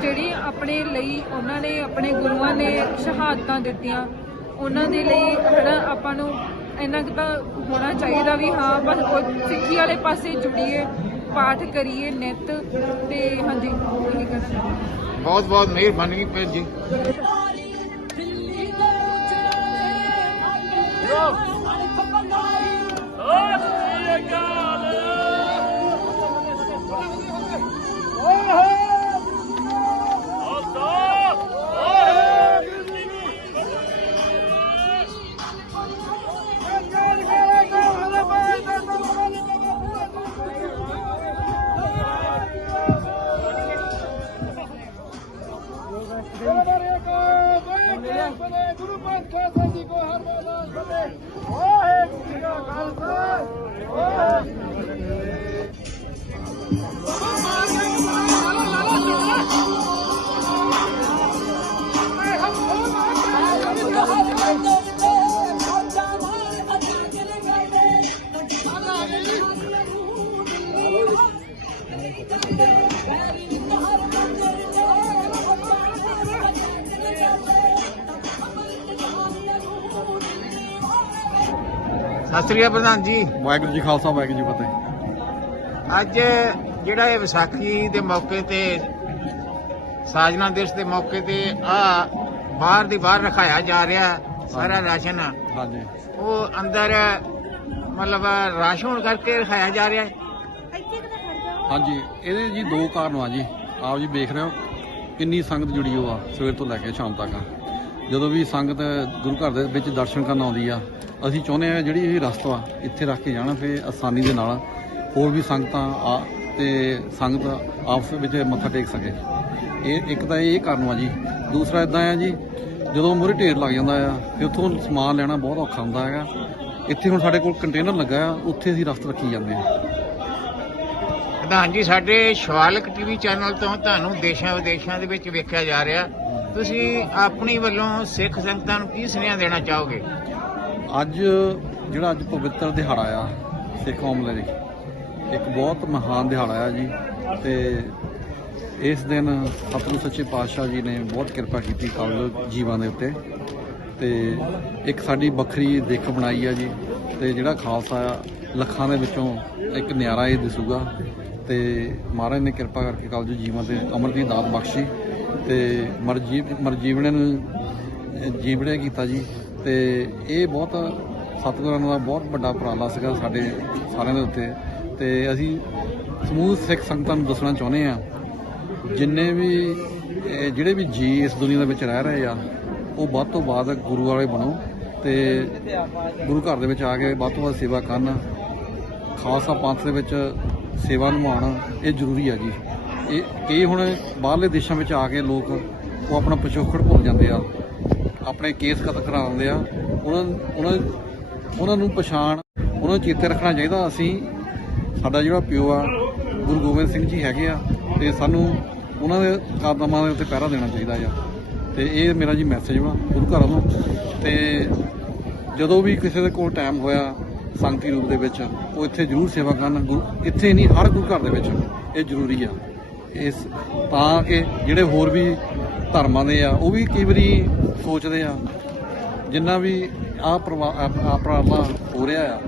ਜਿਹੜੀ ਆਪਣੇ ਲਈ ਉਹਨਾਂ ਨੇ ਆਪਣੇ ਗੁਰੂਆਂ ਨੇ ਸ਼ਹਾਦਤਾਂ ਦਿੱਤੀਆਂ ਉਹਨਾਂ ਦੇ ਲਈ ਹਨਾ ਆਪਾਂ ਨੂੰ ਇੰਨਾ ਕੁ ਤਾਂ ਹੋਣਾ ਚਾਹੀਦਾ ਵੀ ਹਾਂ ਬਸ ਉਹ ਸਿੱਖੀ ਵਾਲੇ ਪਾਸੇ ਜੁੜੀਏ ਪਾਠ ਕਰੀਏ ਨਿਤ ਤੇ ਹਾਂਜੀ ਇਹੀ ਕਰਨਾ ਬਹੁਤ ਬਹੁਤ ਮਿਹਰਬਾਨੀ ਭੈਣ ਜੀ। ਸਤਿ ਸ੍ਰੀ ਅਕਾਲ ਪ੍ਰਧਾਨ ਜੀ। ਵਾਹਿਗੁਰੂ ਜੀ ਖਾਲਸਾ ਵਾਹਿਗੁਰੂ ਜੀ ਫਤਿਹ। ਅੱਜ ਜਿਹੜਾ ਇਹ ਵਿਸਾਖੀ ਦੇ ਮੌਕੇ ਤੇ ਸਾਜਨਾ ਦਿਵਸ ਦੇ ਮੌਕੇ ਤੇ ਆ ਬਾਹਰ ਦੀ ਬਾਹਰ ਰਖਾਇਆ ਜਾ ਰਿਹਾ ਸਾਰਾ ਰਾਸ਼ਨ। ਹਾਂਜੀ। ਉਹ ਅੰਦਰ ਮਤਲਬ ਰਾਸ਼ਨ ਹੋਣ ਕਰਕੇ ਰਖਾਇਆ ਜਾ ਰਿਹਾ ਹੈ। ਹਾਂਜੀ ਇਹਦੇ ਜੀ ਦੋ ਕਾਰਨ ਆ ਜੀ। ਆਪ ਜੀ ਦੇਖ ਰਹੇ ਹੋ ਕਿੰਨੀ ਸੰਗਤ ਜੁੜੀ ਹੋ ਆ ਸਵੇਰ ਤੋਂ ਲੈ ਕੇ ਸ਼ਾਮ ਤੱਕ। ਜਦੋਂ ਵੀ ਸੰਗਤ ਗੁਰੂ ਘਰ ਦੇ ਵਿੱਚ ਦਰਸ਼ਨ ਕਰਨ ਆਉਂਦੀ ਆ ਅਸੀਂ ਚਾਹੁੰਦੇ ਆ ਜਿਹੜੀ ਇਹ ਰਸਤਾ ਇੱਥੇ ਰੱਖ ਕੇ ਜਾਣਾ, ਫਿਰ ਆਸਾਨੀ ਦੇ ਨਾਲ ਹੋਰ ਵੀ ਸੰਗਤਾਂ ਆ ਤੇ ਸੰਗਤ ਆਪਸ ਵਿੱਚ ਮੱਥਾ ਟੇਕ ਸਕੇ। ਇਹ ਇੱਕ ਤਾਂ ਇਹ ਕਾਰਨ ਆ ਜੀ। ਦੂਸਰਾ ਇਦਾਂ ਆ ਜੀ, ਜਦੋਂ ਮੂਹਰੇ ਢੇਰ ਲੱਗ ਜਾਂਦਾ ਆ, ਫਿਰ ਉੱਥੋਂ ਸਮਾਨ ਲੈਣਾ ਬਹੁਤ ਔਖਾ ਹੁੰਦਾ ਹੈਗਾ। ਇੱਥੇ ਹੁਣ ਸਾਡੇ ਕੋਲ ਕੰਟੇਨਰ ਲੱਗਾ ਆ, ਉੱਥੇ ਅਸੀਂ ਰਸਤ ਰੱਖੀ ਜਾਂਦੇ ਆ ਪ੍ਰਧਾਨ ਜੀ, ਸਾਡੇ ਸ਼ਿਵਾਲਕ ਟੀਵੀ ਚੈਨਲ ਤੋਂ ਤੁਹਾਨੂੰ ਦੇਸ਼ਾਂ ਵਿਦੇਸ਼ਾਂ ਦੇ ਵਿੱਚ ਵੇਖਿਆ ਜਾ ਰਿਹਾ। ਤੁਸੀਂ ਆਪਣੀ ਵੱਲੋਂ ਸਿੱਖ ਸੰਗਤਾਂ ਨੂੰ ਕੀ ਸੁਨੇਹਾ ਦੇਣਾ ਚਾਹੋਗੇ? ਅੱਜ ਜਿਹੜਾ ਅੱਜ ਪਵਿੱਤਰ ਦਿਹਾੜਾ ਆ, ਸਿੱਖ ਕੌਮ ਲਈ, ਇੱਕ ਬਹੁਤ ਮਹਾਨ ਦਿਹਾੜਾ ਆ ਜੀ। ਤੇ ਇਸ ਦਿਨ ਸਤਿਗੁਰੂ ਸੱਚੇ ਪਾਤਸ਼ਾਹ ਜੀ ਨੇ ਬਹੁਤ ਕਿਰਪਾ ਕੀਤੀ ਕਾਬਲ ਜੀਵਾਂ ਦੇ ਉੱਤੇ। ਤੇ ਇੱਕ ਸਾਡੀ ਵੱਖਰੀ ਦਿੱਖ ਬਣਾਈ ਆ ਜੀ। ਤੇ ਜਿਹੜਾ ਖਾਲਸਾ ਆ, ਲੱਖਾਂ ਦੇ ਵਿੱਚੋਂ ਇੱਕ ਨਿਆਰਾ ਇਹ ਦਿਸੂਗਾ। ਤੇ ਮਹਾਰਾਜ ਨੇ ਕਿਰਪਾ ਕਰਕੇ ਕਾਲਜ ਜੀਵਾਂ ਤੇ ਅਮਰ ਦੀ ਦਾਤ ਬਖਸ਼ੀ। ਤੇ ਮਰਜੀਵ ਮਰਜੀਵਣੇ ਨੂੰ ਜੀਵੜੇ ਕੀਤਾ ਜੀ। ਤੇ ਇਹ ਬਹੁਤ ਸਤਿਗੁਰਾਂ ਦਾ ਬਹੁਤ ਵੱਡਾ ਉਪਰਾਲਾ ਸੀਗਾ ਸਾਡੇ ਸਾਰਿਆਂ ਦੇ ਉੱਤੇ। ਤੇ ਅਸੀਂ ਸਮੂਹ ਸਿੱਖ ਸੰਗਤਾਂ ਨੂੰ ਦੱਸਣਾ ਚਾਹੁੰਦੇ ਆ ਜਿੰਨੇ ਵੀ ਜਿਹੜੇ ਵੀ ਜੀ ਇਸ ਦੁਨੀਆ ਦੇ ਵਿੱਚ ਰਹਿ ਰਹੇ ਆ, ਉਹ ਵੱਧ ਤੋਂ ਵੱਧ ਗੁਰੂ ਵਾਲੇ ਬਣੋ ਤੇ ਗੁਰੂ ਘਰ ਦੇ ਵਿੱਚ ਆ ਕੇ ਵੱਧ ਤੋਂ ਵੱਧ ਸੇਵਾ ਕਰਨ। ਖਾਲਸਾ ਪੰਥ ਦੇ ਵਿੱਚ ਸੇਵਾ ਨਿਭਾਉਣ, ਇਹ ਜ਼ਰੂਰੀ ਆ ਜੀ। ਇਹ ਕਈ ਹੁਣ ਬਾਹਰਲੇ ਦੇਸ਼ਾਂ ਵਿੱਚ ਆ ਕੇ ਲੋਕ ਉਹ ਆਪਣਾ ਪਿਛੋਕੜ ਭੁੱਲ ਜਾਂਦੇ ਆ। ਆਪਣੇ ਕੇਸ ਖਤਮ ਕਰਾ ਦਿੰਦੇ ਆ, ਉਹਨਾਂ ਉਹਨਾਂ ਉਹਨਾਂ ਨੂੰ ਪਛਾਣ, ਉਹਨਾਂ ਨੂੰ ਚੇਤੇ ਰੱਖਣਾ ਚਾਹੀਦਾ। ਅਸੀਂ ਸਾਡਾ ਜਿਹੜਾ ਪਿਓ ਆ, ਗੁਰੂ ਗੋਬਿੰਦ ਸਿੰਘ ਜੀ ਹੈਗੇ ਆ, ਤੇ ਸਾਨੂੰ ਉਹਨਾਂ ਦੇ ਕਾਰਨਾਮਾਂ ਦੇ ਉੱਤੇ ਪਹਿਰਾ ਦੇਣਾ ਚਾਹੀਦਾ ਆ। ਤੇ ਇਹ ਮੇਰਾ ਜੀ ਮੈਸੇਜ ਵਾ, ਗੁਰੂ ਘਰਾਂ ਨੂੰ ਤੇ ਜਦੋਂ ਵੀ ਕਿਸੇ ਦੇ ਕੋਲ ਟਾਈਮ ਹੋਇਆ, ਸੰਗਤੀ ਰੂਪ ਦੇ ਵਿੱਚ, ਉਹ ਇੱਥੇ ਜ਼ਰੂਰ ਸੇਵਾ ਕਰਨ। ਗੁਰੂ ਇੱਥੇ ਨਹੀਂ, ਹਰ ਗੁਰੂ ਘਰ ਦੇ ਵਿੱਚ। ਇਹ ਜ਼ਰੂਰੀ ਆ। ਇਸ ਤਾਂ ਕਿ ਜਿਹੜੇ ਹੋਰ ਵੀ ਧਰਮਾਂ ਦੇ ਆ ਉਹ ਵੀ ਕਈ ਵਾਰੀ ਸੋਚਦੇ ਆ। ਜਿੰਨਾ ਵੀ ਆ ਉਪਰਾਲਾ ਹੋ ਰਿਹਾ ਆ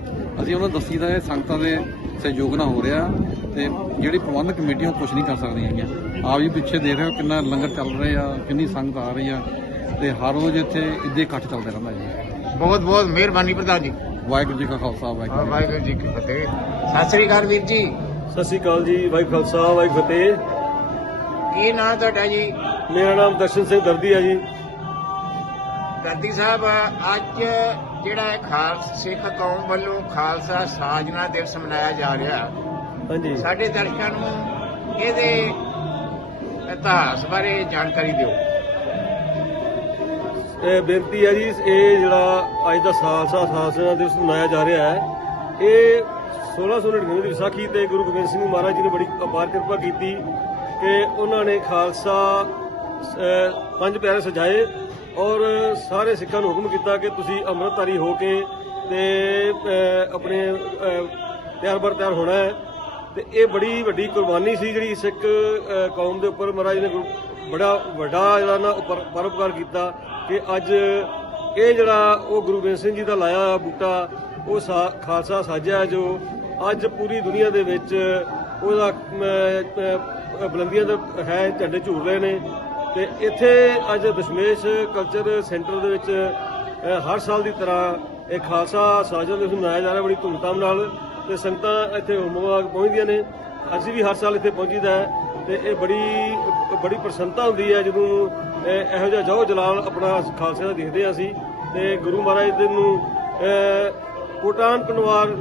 ਅਸੀਂ ਉਹਨਾਂ ਨੂੰ ਦੱਸੀਦਾ ਇਹ ਸੰਗਤਾਂ ਦੇ ਸਹਿਯੋਗ ਨਾਲ ਹੋ ਰਿਹਾ ਤੇ ਜਿਹੜੀ ਪ੍ਰਬੰਧਕ ਕਮੇਟੀਆਂ ਉਹ ਕੁਝ ਨਹੀਂ ਕਰ ਸਕਦੀਆਂ ਹੈਗੀਆਂ। ਆਪ ਜੀ ਪਿੱਛੇ ਦੇਖ ਰਹੇ ਹੋ ਕਿੰਨਾ ਲੰਗਰ ਚੱਲ ਰਿਹਾ ਆ ਕਿੰਨੀ ਸੰਗਤ ਆ ਰਹੀ ਆ ਤੇ ਹਰ ਰੋਜ਼ ਇੱਥੇ ਇੱਦੇ ਇਕੱਠ ਚੱਲਦਾ ਰਹਿੰਦਾ ਜੀ। ਬਹੁਤ ਬਹੁਤ ਮਿਹਰਬਾਨੀ ਪ੍ਰਧਾਨ ਜੀ। ਵਾਹਿਗੁਰੂ ਜੀ ਕਾ ਖਾਲਸਾ ਵਾਹਿਗੁਰੂ ਜੀ ਕੀ ਫਤਿਹ। ਵਾਹਿਗੁਰੂ ਜੀ ਕੀ ਫਤਿਹ। ਸਤਿ ਸ੍ਰੀ ਅਕਾਲ ਵੀਰ ਜੀ। ਸਤਿ ਸ਼੍ਰੀ ਅਕਾਲ ਜੀ ਵਾਹਿਗੁਰੂ ਖਾਲਸਾ ਵਾਹਿਗੁਰੂ ਫਤਿਹ। ਕੀ ਨਾਂ ਤੁਹਾਡਾ ਜੀ? ਮੇਰਾ ਨਾਮ ਦਰਸ਼ਨ ਸਿੰਘ ਦਰਦੀ ਹੈ ਜੀ। ਗਾਦੀ ਸਾਹਿਬ ਅੱਜ ਜਿਹੜਾ ਹੈ ਖਾਲਸਾ ਸਿੱਖ ਕੌਮ ਵੱਲੋਂ ਖਾਲਸਾ ਸਾਜਨਾ ਦਿਵਸ ਮਨਾਇਆ ਜਾ ਰਿਹਾ। ਹਾਂਜੀ। ਸਾਡੇ ਦਰਸ਼ਕਾਂ ਨੂੰ ਇਹਦੇ ਇਤਿਹਾਸ ਬਾਰੇ ਜਾਣਕਾਰੀ ਦਿਓ। ਇਹ ਬੇਨਤੀ ਹੈ ਜੀ ਇਹ ਜਿਹੜਾ ਅੱਜ ਦਾ ਖਾਲਸਾ ਸਾਜਨਾ ਦਿਵਸ ਮਨਾਇਆ ਜਾ ਰਿਹਾ ਹੈ ਇਹ 1699 ਦੀ ਵਿਸਾਖੀ ਤੇ ਗੁਰੂ ਗੋਬਿੰਦ ਸਿੰਘ ਮਹਾਰਾਜ ਜੀ ਨੇ ਬੜੀ ਅਪਾਰ ਕਿਰਪਾ ਕੀਤੀ ਕਿ ਉਹਨਾਂ ਨੇ ਖਾਲਸਾ ਪੰਜ ਪਿਆਰੇ ਸਜਾਏ ਔਰ ਸਾਰੇ ਸਿੱਖਾਂ ਨੂੰ ਹੁਕਮ ਕੀਤਾ ਕਿ ਤੁਸੀਂ ਅੰਮ੍ਰਿਤਧਾਰੀ ਹੋ ਕੇ ਤੇ ਆਪਣੇ ਤਿਆਰ ਬਰ ਤਿਆਰ ਹੋਣਾ ਹੈ। ਤੇ ਇਹ ਬੜੀ ਵੱਡੀ ਕੁਰਬਾਨੀ ਸੀ ਜਿਹੜੀ ਸਿੱਖ ਕੌਮ ਦੇ ਉੱਪਰ ਮਹਾਰਾਜ ਨੇ ਗੁਰੂ- ਬੜਾ ਵੱਡਾ ਜਿਹੜਾ ਨਾ ਉਪਰ- ਪਰਉਪਕਾਰ ਕੀਤਾ ਕਿ ਅੱਜ ਇਹ ਜਿਹੜਾ ਉਹ ਗੁਰੂ ਗੋਬਿੰਦ ਸਿੰਘ ਜੀ ਦਾ ਲਾਇਆ ਬੂਟਾ, ਉਹ ਸਾ- ਖਾਲਸਾ ਸਾਜਿਆ ਜੋ ਅੱਜ ਪੂਰੀ ਦੁਨੀਆ ਦੇ ਵਿੱਚ ਉਹਦਾ ਬੁਲੰਦੀਆਂ ਤੇ ਹੈ, ਝੰਡੇ ਝੂਲ ਰਹੇ ਨੇ। ਤੇ ਇੱਥੇ ਅੱਜ ਦਸ਼ਮੇਸ਼ ਕਲਚਰ ਸੈਂਟਰ ਦੇ ਵਿੱਚ ਹਰ ਸਾਲ ਦੀ ਤਰ੍ਹਾਂ ਇਹ ਖਾਲਸਾ ਸਾਜਨਾ ਦਿਵਸ ਮਨਾਇਆ ਜਾ ਰਿਹਾ ਬੜੀ ਧੂਮਧਾਮ ਨਾਲ ਤੇ ਸੰਗਤਾਂ ਇੱਥੇ ਹੁਮਵਾ ਪਹੁੰਚਦੀਆਂ ਨੇ। ਅਸੀਂ ਵੀ ਹਰ ਸਾਲ ਇੱਥੇ ਪਹੁੰਚੀਦਾ ਹੈ ਤੇ ਇਹ ਬੜੀ ਬੜੀ ਪ੍ਰਸੰਨਤਾ ਹੁੰਦੀ ਹੈ ਜਦੋਂ ਇਹੋ ਜਿਹਾ ਜਾਓ ਜਲਾਲ ਆਪਣਾ ਖਾਲਸੇ ਦਾ ਦੇਖਦੇ ਹਾਂ ਅਸੀਂ ਤੇ ਗੁਰੂ ਮਹਾਰਾਜ ਦੇ ਨੂੰ ਅਹ, ਕੋਟਾਨ ਕਨਵਾਰ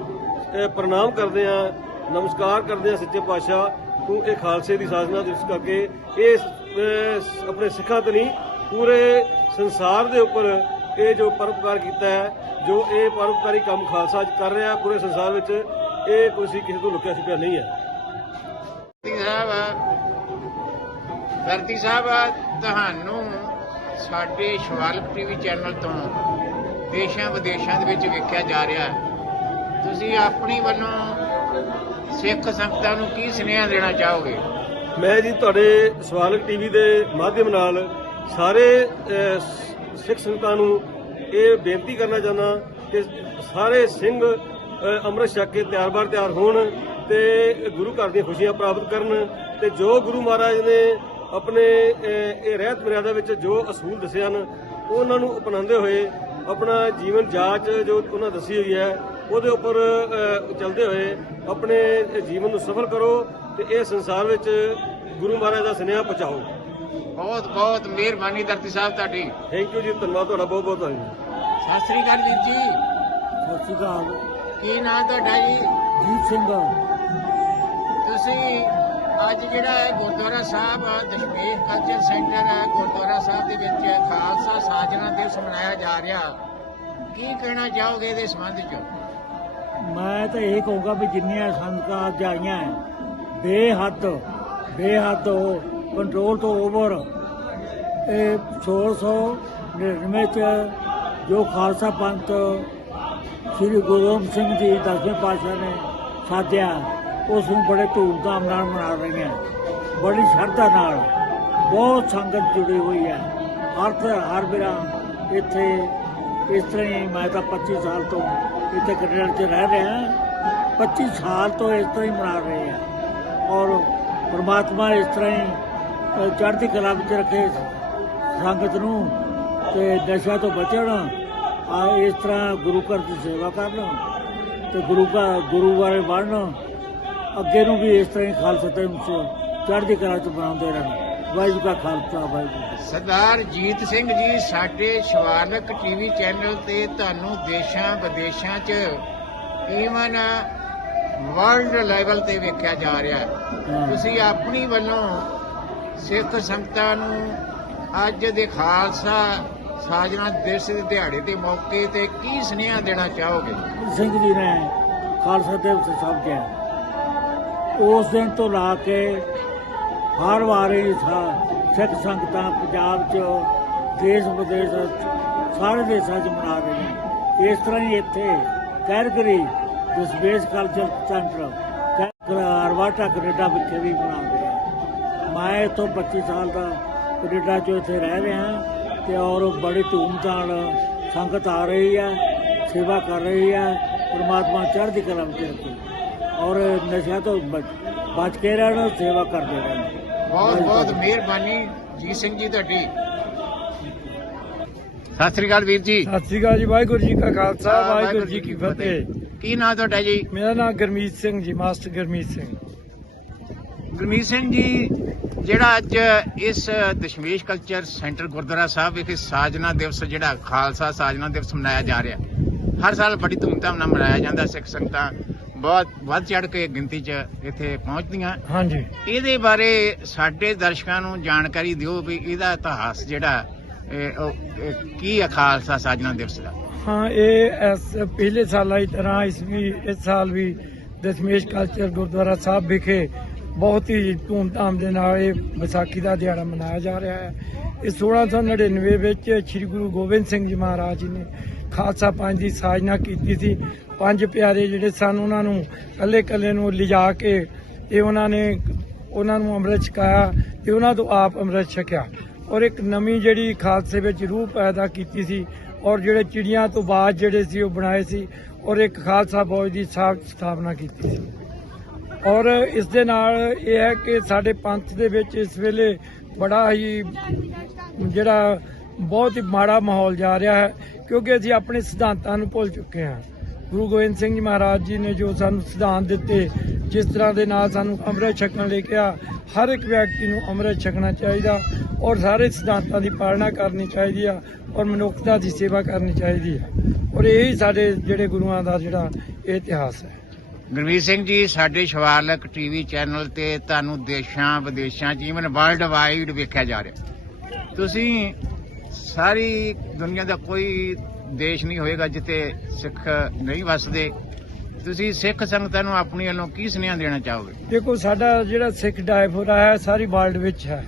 ਪ੍ਰਣਾਮ ਕਰਦੇ ਹਾਂ ਨਮਸਕਾਰ ਕਰਦੇ ਹਾਂ ਸੱਚੇ ਪਾਤਸ਼ਾਹ ਤੂੰ ਇਹ ਖਾਲਸੇ ਦੀ ਸਾਜਨਾ ਦਿਵਸ ਕਰਕੇ ਇਹ ਆਪਣੇ ਸਿੱਖਾਂ ਤੇ ਨਹੀਂ, ਪੂਰੇ ਸੰਸਾਰ ਦੇ ਉੱਪਰ ਇਹ ਜੋ ਪਰਉਪਕਾਰ ਕੀਤਾ ਹੈ, ਜੋ ਇਹ ਪਰਉਪਕਾਰੀ ਕੰਮ ਖਾਲਸਾ ਕਰ ਰਿਹਾ, ਪੂਰੇ ਸੰਸਾਰ ਵਿੱਚ ਇਹ ਕੋਈ ਕਿਸੇ ਤੋਂ ਲੁਕਿਆ ਛੁਪਿਆ ਨਹੀਂ ਹੈ। ਧਰਤੀ ਸਾਹਿਬ ਧਰਤੀ ਸਾਹਿਬ, ਤੁਹਾਨੂੰ ਸਾਡੇ ਸ਼ਵਾਲਕ ਟੀਵੀ ਚੈਨਲ ਤੋਂ ਦੇਸ਼ਾਂ ਵਿਦੇਸ਼ਾਂ ਦੇ ਵਿੱਚ ਵੇਖਿਆ ਜਾ ਰਿਹਾ ਹੈ। ਤੁਸੀਂ ਆਪਣੀ ਵੱਲੋਂ ਸਿੱਖ ਸੰਗਤਾਂ ਨੂੰ ਕੀ ਸੁਨੇਹਾ ਦੇਣਾ ਚਾਹੋਗੇ? ਮੈਂ ਜੀ ਤੁਹਾਡੇ ਸਵਾਲਕ ਟੀਵੀ ਦੇ ਮਾਧਿਅਮ ਨਾਲ ਸਾਰੇ ਸਿੱਖ ਸੰਗਤਾਂ ਨੂੰ ਇਹ ਬੇਨਤੀ ਕਰਨਾ ਚਾਹੁੰਦਾ ਕਿ ਸਾਰੇ ਸਿੰਘ ਅੰਮ੍ਰਿਤ ਛਕ ਕੇ ਤਿਆਰ-ਬਾਰ ਤਿਆਰ ਹੋਣ ਤੇ ਗੁਰੂ ਘਰ ਦੀਆਂ ਖੁਸ਼ੀਆਂ ਪ੍ਰਾਪਤ ਕਰਨ ਤੇ ਜੋ ਗੁਰੂ ਮਹਾਰਾਜ ਨੇ ਆਪਣੇ ਇਹ ਰਹਿਤ ਮਰਿਆਦਾ ਵਿੱਚ ਜੋ ਅਸੂਲ ਦੱਸੇ ਹਨ ਉਹਨਾਂ ਨੂੰ ਅਪਣਾਉਂਦੇ ਹੋਏ ਆਪਣਾ ਜੀਵਨ ਜਾਂਚ ਜੋ ਉਹਨਾਂ ਦੱਸੀ ਹੋਈ ਹੈ ਉਹਦੇ ਉੱਪਰ ਅਹ, ਚੱਲਦੇ ਹੋਏ ਆਪਣੇ ਜੀਵਨ ਨੂੰ ਸਫਲ ਕਰੋ ਤੇ ਇਹ ਸੰਸਾਰ ਵਿੱਚ ਗੁਰੂ ਮਹਾਰਾਜ ਦਾ ਸੁਨੇਹਾ ਪਹੁੰਚਾਓ। ਬਹੁਤ ਬਹੁਤ ਮਿਹਰਬਾਨੀ ਧਰਤੀ ਸਾਹਿਬ ਤੁਹਾਡੀ। ਥੈਂਕ ਯੂ ਜੀ ਧੰਨਵਾਦ ਤੁਹਾਡਾ ਬਹੁਤ ਬਹੁਤ ਧੰਨਵਾਦ। ਸਤਿ ਸ੍ਰੀ ਅਕਾਲ ਵੀਰ ਜੀ। ਸਤਿ ਸ਼੍ਰੀ ਅਕਾਲ। ਕੀ ਨਾਂ ਤੁਹਾਡਾ ਜੀ? ਜੀਤ ਸਿੰਘ ਤੁਸੀਂ ਅੱਜ ਜਿਹੜਾ ਹੈ ਗੁਰਦੁਆਰਾ ਸਾਹਿਬ ਦਸ਼ਮੇਸ਼ ਕਲਚਰ ਸੈਂਟਰ ਹੈ ਗੁਰਦੁਆਰਾ ਸਾਹਿਬ ਦੇ ਵਿੱਚ ਖਾਲਸਾ ਸਾਜਨਾ ਦਿਵਸ ਮਨਾਇਆ ਜਾ ਰਿਹਾ। ਕੀ ਕਹਿਣਾ ਚਾਹੋਗੇ ਇਹਦੇ ਸੰਬੰਧ 'ਚ? ਮੈਂ ਤਾਂ ਇਹ ਕਹੂੰਗਾ ਵੀ ਜਿੰਨੀਆਂ ਸੰਗਤਾਂ ਅੱਜ ਆਈਆਂ ਹੈ, ਬੇਹੱਦ ਬੇਹੱਦ ਕੰਟਰੋਲ ਤੋਂ ਓਵਰ ਇਹ 1699 ਚ ਜੋ ਖਾਲਸਾ ਪੰਥ ਸ੍ਰੀ ਗੁਰੂ ਗੋਬਿੰਦ ਸਿੰਘ ਜੀ ਦਸਵੇਂ ਪਾਤਸ਼ਾਹ ਨੇ ਸਾਧਿਆ ਉਸ ਨੂੰ ਬੜੇ ਧੂਮਧਾਮ ਨਾਲ ਮਨਾ ਰਹੀਆਂ ਬੜੀ ਸ਼ਰਧਾ ਨਾਲ, ਬਹੁਤ ਸੰਗਤ ਜੁੜੀ ਹੋਈ ਹੈ। ਹਰ ਹਰ ਵੇਰਾ ਇੱਥੇ, ਇਸ ਤਰ੍ਹਾਂ ਹੀ ਮੈਂ ਤਾਂ 25 ਸਾਲ ਤੋਂ ਇੱਥੇ ਕੈਨੇਡਾ 'ਚ ਰਹਿ ਰਿਹਾ। 25 ਸਾਲ ਤੋਂ ਇਸ ਤਰ੍ਹਾਂ ਹੀ ਮਨਾ ਰਹੇ ਆ। ਔਰ ਪ੍ਰਮਾਤਮਾ ਇਸ ਤਰ੍ਹਾਂ ਹੀ ਚੜ੍ਹਦੀ ਕਲਾ ਵਿੱਚ ਰੱਖੇ ਸੰਗਤ ਨੂੰ ਤੇ ਨਸ਼ਾ ਤੋਂ ਬਚਣ, ਆ ਇਸ ਤਰ੍ਹਾਂ ਗੁਰੂ ਘਰ ਦੀ ਸੇਵਾ ਕਰਨ ਤੇ ਗੁਰੂ ਕਾ ਗੁਰੂ ਬਾਰੇ ਬਣਨ ਅੱਗੇ ਨੂੰ ਵੀ ਇਸ ਤਰ੍ਹਾਂ ਹੀ ਖਾਲਸਾ ਧਰਮ ਚੜ੍ਹਦੀ ਕਲਾ ਚ ਬਣਾਉਂਦੇ ਰਹਿਣ। ਵਾਹਿਗੁਰੂ ਕਾ ਖਾਲਸਾ, ਵਾਹਿਗੁਰੂ ਸਰਦਾਰ ਜੀਤ ਸਿੰਘ ਜੀ, ਸਾਡੇ ਸ਼ਿਵਾਲਕ ਟੀਵੀ ਚੈਨਲ ਤੇ ਤੁਹਾਨੂੰ ਦੇਸ਼ਾਂ, ਵਿਦੇਸ਼ਾਂ 'ਚ ਈਵਨ ਵਰਲਡ ਲੈਵਲ ਤੇ ਵੇਖਿਆ ਜਾ ਰਿਹਾ ਹੈ। ਤੁਸੀਂ ਆਪਣੀ ਵੱਲੋਂ ਸਿੱਖ ਸੰਗਤਾਂ ਨੂੰ ਅੱਜ ਦੇ ਖਾਲਸਾ ਸਾਜਣਾ ਦਿਵਸ ਦੇ ਦਿਹਾੜੇ ਦੇ ਮੌਕੇ ਤੇ ਕੀ ਸੁਨੇਹਾ ਦੇਣਾ ਚਾਹੋਗੇ? ਸਿੰਘ ਜੀ ਨੇ ਖਾਲਸਾ ਦਿਵਸ ਸਮਝਿਆ ਉਸ ਦਿਨ ਤੋਂ ਲਾ ਕੇ ਹਰ ਵਾਰੀ ਸਾ- ਸਿੱਖ ਸੰਗਤਾਂ ਪੰਜਾਬ 'ਚ ਦੇਸ਼ ਵਿਦੇਸ਼ ਸਾਰੇ ਦੇਸ਼ਾਂ 'ਚ ਮਨਾ ਰਹੀਆਂ। ਇਸ ਤਰ੍ਹਾਂ ਹੀ ਇੱਥੇ ਕੈਰਗਰੀ ਸਪੇਸ ਕਲਚਰ ਸੈਂਟਰ ਅਰਵਾਟਾ ਕੈਨੇਡਾ ਵਿਖੇ ਵੀ ਮਨਾਉਂਦੇ ਆ। ਮੈਂ ਇੱਥੋਂ 25 ਸਾਲ ਦਾ ਕੈਨੇਡਾ 'ਚ ਇੱਥੇ ਰਹਿ ਰਿਹਾ ਤੇ ਔਰ ਬੜੀ ਧੂਮਧਾਮ ਸੰਗਤ ਆ ਰਹੀ ਹੈ ਸੇਵਾ ਕਰ ਰਹੀ ਹੈ ਪ੍ਰਮਾਤਮਾ ਚੜ੍ਹਦੀ ਕਲਾ ਵਿੱਚ ਰੱਖੇ। ਔਰ ਨਸ਼ਿਆਂ ਤੋਂ ਬਚ- ਬਚ ਕੇ ਰਹਿਣ ਸੇਵਾ ਕਰਦੇ ਰਹਿਣ ਬਹੁਤ ਬਹੁਤ ਮਿਹਰਬਾਨੀ ਜੀ ਸਿੰਘ ਜੀ ਤੁਹਾਡੀ। ਸਤਿ ਸ੍ਰੀ ਅਕਾਲ ਵੀਰ ਜੀ। ਸਤਿ ਸ੍ਰੀ ਅਕਾਲ ਜੀ ਵਾਹਿਗੁਰੂ ਜੀ ਕਾ ਖਾਲਸਾ ਵਾਹਿਗੁਰੂ ਜੀ ਕੀ ਫਤਿਹ। ਕੀ ਨਾਂ ਤੁਹਾਡਾ ਜੀ? ਮੇਰਾ ਨਾਮ ਗਰਮੀਤ ਸਿੰਘ ਜੀ ਮਾਸਟਰ ਗਰਮੀਤ ਸਿੰਘ। ਗੁਰਮੀਤ ਸਿੰਘ ਜੀ ਜਿਹੜਾ ਅੱਜ ਇਸ ਦਸ਼ਮੇਸ਼ ਕਲਚਰ ਸੈਂਟਰ ਗੁਰਦੁਆਰਾ ਸਾਹਿਬ ਵਿਖੇ ਸਾਜਨਾ ਦਿਵਸ ਜਿਹੜਾ ਖਾਲਸਾ ਸਾਜਨਾ ਦਿਵਸ ਮਨਾਇਆ ਜਾ ਰਿਹਾ ਹਰ ਸਾਲ ਬੜੀ ਧੂਮਧਾਮ ਨਾਲ ਮਨਾਇਆ ਜਾਂਦਾ ਸਿੱਖ ਸੰਗਤਾਂ ਬਹੁਤ ਵੱਧ ਚੜ ਕੇ ਗਿਣਤੀ 'ਚ ਇੱਥੇ ਪਹੁੰਚਦੀਆਂ। ਹਾਂਜੀ। ਇਹਦੇ ਬਾਰੇ ਸਾਡੇ ਦਰਸ਼ਕਾਂ ਨੂੰ ਜਾਣਕਾਰੀ ਦਿਓ ਵੀ ਇਹਦਾ ਇਤਿਹਾਸ ਜਿਹੜਾ ਕੀ ਹੈ ਖਾਲਸਾ ਸਾਜਨਾ ਦਿਵਸ ਦਾ? ਹਾਂ, ਇਹ ਇਸ ਪਿਛਲੇ ਸਾਲਾਂ ਦੀ ਤਰ੍ਹਾਂ ਇਸ ਵੀ, ਇਸ ਸਾਲ ਵੀ ਦਸ਼ਮੇਸ਼ ਕਲਚਰ ਗੁਰਦੁਆਰਾ ਸਾਹਿਬ ਵਿਖੇ ਬਹੁਤ ਹੀ ਧੂਮਧਾਮ ਦੇ ਨਾਲ ਇਹ ਵਿਸਾਖੀ ਦਾ ਦਿਹਾੜਾ ਮਨਾਇਆ ਜਾ ਰਿਹਾ ਹੈ। ਇਹ 1699 ਵਿੱਚ ਸ੍ਰੀ ਗੁਰੂ ਗੋਬਿੰਦ ਸਿੰਘ ਜੀ ਮਹਾਰਾਜ ਜੀ ਨੇ ਖਾਲਸਾ ਪੰਜ ਦੀ ਸਾਜਨਾ ਕੀਤੀ ਸੀ। ਪੰਜ ਪਿਆਰੇ ਜਿਹੜੇ ਸਨ, ਉਹਨਾਂ ਨੂੰ ਕੱਲੇ ਕੱਲੇ ਨੂੰ ਲਿਜਾ ਕੇ ਇਹ ਉਹਨਾਂ ਨੇ, ਉਹਨਾਂ ਨੂੰ ਅੰਮ੍ਰਿਤ ਛਕਾਇਆ ਤੇ ਉਹਨਾਂ ਤੋਂ ਆਪ ਅੰਮ੍ਰਿਤ ਛਕਿਆ। ਔਰ ਇੱਕ ਨਵੀਂ ਜਿਹੜੀ ਖਾਲਸੇ ਵਿੱਚ ਰੂਹ ਪੈਦਾ ਕੀਤੀ ਸੀ ਔਰ ਜਿਹੜੇ ਚਿੜੀਆਂ ਤੋਂ ਬਾਅਦ ਜਿਹੜੇ ਸੀ, ਉਹ ਬਣਾਏ ਸੀ ਔਰ ਇੱਕ ਖਾਲਸਾ ਫੌਜ ਦੀ ਸਾਬ- ਸਥਾਪਨਾ ਕੀਤੀ ਸੀ। ਔਰ ਇਸ ਦੇ ਨਾਲ ਇਹ ਹੈ ਕਿ ਸਾਡੇ ਪੰਥ ਦੇ ਵਿੱਚ ਇਸ ਵੇਲੇ ਬੜਾ ਹੀ ਜਿਹੜਾ ਬਹੁਤ ਹੀ ਮਾੜਾ ਮਾਹੌਲ ਜਾ ਰਿਹਾ ਹੈ, ਕਿਉਂਕਿ ਅਸੀਂ ਆਪਣੇ ਸਿਧਾਂਤਾਂ ਨੂੰ ਭੁੱਲ ਚੁੱਕੇ ਹਾਂ। ਗੁਰੂ ਗੋਬਿੰਦ ਸਿੰਘ ਜੀ ਮਹਾਰਾਜ ਜੀ ਨੇ ਜੋ ਸਾਨੂੰ ਸਿਧਾਂਤ ਦਿੱਤੇ, ਜਿਸ ਤਰ੍ਹਾਂ ਦੇ ਨਾਲ ਸਾਨੂੰ ਅੰਮ੍ਰਿਤ ਛਕਣ ਲਈ ਕਿਹਾ, ਹਰ ਇੱਕ ਵਿਅਕਤੀ ਨੂੰ ਅੰਮ੍ਰਿਤ ਛਕਣਾ ਚਾਹੀਦਾ ਔਰ ਸਾਰੇ ਸਿਧਾਂਤਾਂ ਦੀ ਪਾਲਣਾ ਕਰਨੀ ਚਾਹੀਦੀ ਆ ਔਰ ਮਨੁੱਖਤਾ ਦੀ ਸੇਵਾ ਕਰਨੀ ਚਾਹੀਦੀ ਆ। ਔਰ ਇਹੀ ਸਾਡੇ ਜਿਹੜੇ ਗੁਰੂਆਂ ਦਾ ਜਿਹੜਾ ਇਹ ਇਤਿਹਾਸ ਹੈ। ਗੁਰਮੀਤ ਸਿੰਘ ਜੀ, ਸਾਡੇ ਸ਼ਿਵਾਲਕ ਟੀਵੀ ਚੈਨਲ ਤੇ ਤੁਹਾਨੂੰ ਦੇਸ਼ਾਂ, ਵਿਦੇਸ਼ਾਂ 'ਚ ਇਵਨ ਵਰਲਡ ਵਾਈਡ ਵੇਖਿਆ ਜਾ ਰਿਹਾ। ਤੁਸੀਂ ਸਾਰੀ ਦੁਨੀਆ ਦਾ ਕੋਈ ਦੇਸ਼ ਨਹੀਂ ਹੋਏਗਾ ਜਿੱਥੇ ਸਿੱਖ ਨਹੀਂ ਵਸਦੇ। ਤੁਸੀਂ ਸਿੱਖ ਸੰਗਤਾਂ ਨੂੰ ਆਪਣੀ ਵੱਲੋਂ ਕੀ ਸੁਨੇਹਾ ਦੇਣਾ ਚਾਹੋਗੇ? ਦੇਖੋ, ਸਾਡਾ ਜਿਹੜਾ ਸਿੱਖ ਡਾਇਫੋਰਾ ਹੈ, ਸਾਰੀ ਵਰਲਡ ਵਿੱਚ ਹੈ।